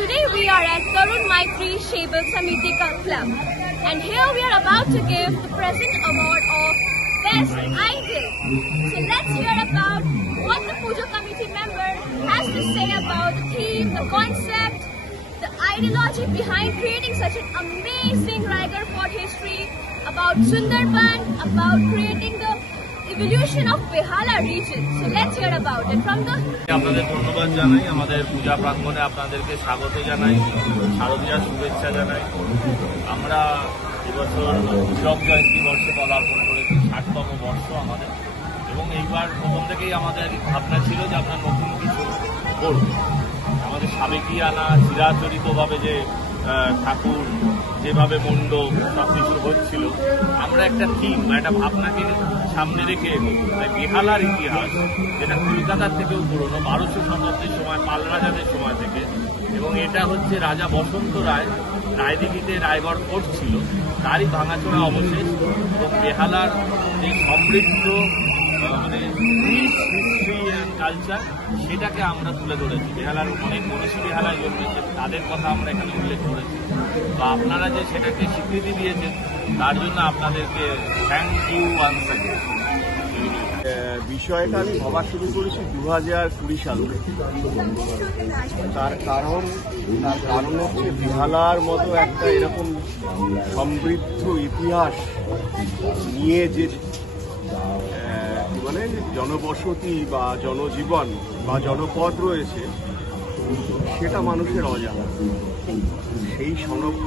Today we are at Tarun Maitri Shebal Samiti Club, and here we are about to give the present award of Best Idol. So let's hear about what the Puja committee member has to say about the theme, the concept, the ideology behind creating such an amazing Raigarh Fort history, about Sundarban, about creating the evolution of Behala region. So let's hear about it from the... আপনাদের ধন্যবাদ জানাই, আমাদের পূজা প্রাঙ্গণে আপনাদেরকে স্বাগত জানাই, শারদীয়ার শুভেচ্ছা জানাই। আমরা এবছর হীরক জয়ন্তী বর্ষে পদার্পণ করেছি, 60তম বর্ষ আমাদের, এবং এইবার প্রথম থেকেই আমাদের ভাবনা ছিল যে আমরা নতুন কিছু করব। আমাদের সাবেকিয়ানা চিরাচরিতভাবে যে ঠাকুর যেভাবে মণ্ডপ সব কিছু হচ্ছিল, আমরা একটা থিম বা একটা ভাবনাকে সামনে রেখে বেহালার ইতিহাস, যেটা কলকাতার থেকেও পুরনো, 1200 শতাব্দীর সময় পাল রাজাদের সময় থেকে, এবং এটা হচ্ছে রাজা বসন্ত রায় রায়দিঘিতে রায়গড় ফোর্ট ছিল, তারই ভাঙাচোরা অবশেষ। এবং বেহালার যে সমৃদ্ধ মানে হিস্ট্রি অ্যান্ড কালচার, সেটাকে আমরা তুলে ধরেছি। বেহালার অনেক মনীষী বেহালায় জন্মেছে, তাদের কথা আমরা এখানে উল্লেখ করেছি। তো আপনারা যে সেটাকে স্বীকৃতি দিয়েছেন, তার জন্য আপনাদেরকে থ্যাংক ইউ ওয়ান্স অ্যাগেন। বিষয়টা আমি ভাবা শুরু করেছি 2020 সালে। তার কারণ হচ্ছে বেহালার মতো একটা এরকম সমৃদ্ধ ইতিহাস নিয়ে যে মানে জনবসতি বা জনজীবন বা জনপদ রয়েছে, সেটা মানুষের অজানা। সেই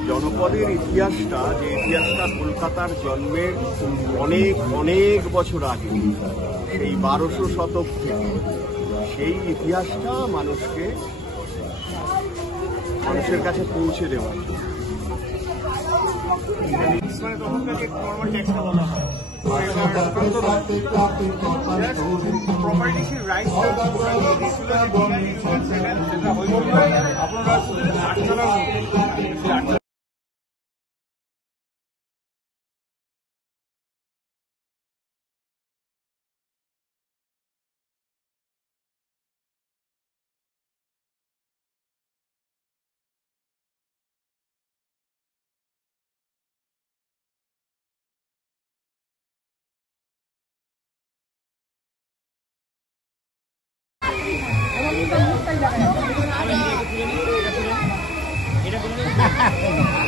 জনপদের ইতিহাসটা, যে ইতিহাসটা কলকাতার জন্মের অনেক অনেক বছর আগে, সেই 1200 শতক থেকে, সেই ইতিহাসটা মানুষের কাছে পৌঁছে দেওয়া। আপনারা এটা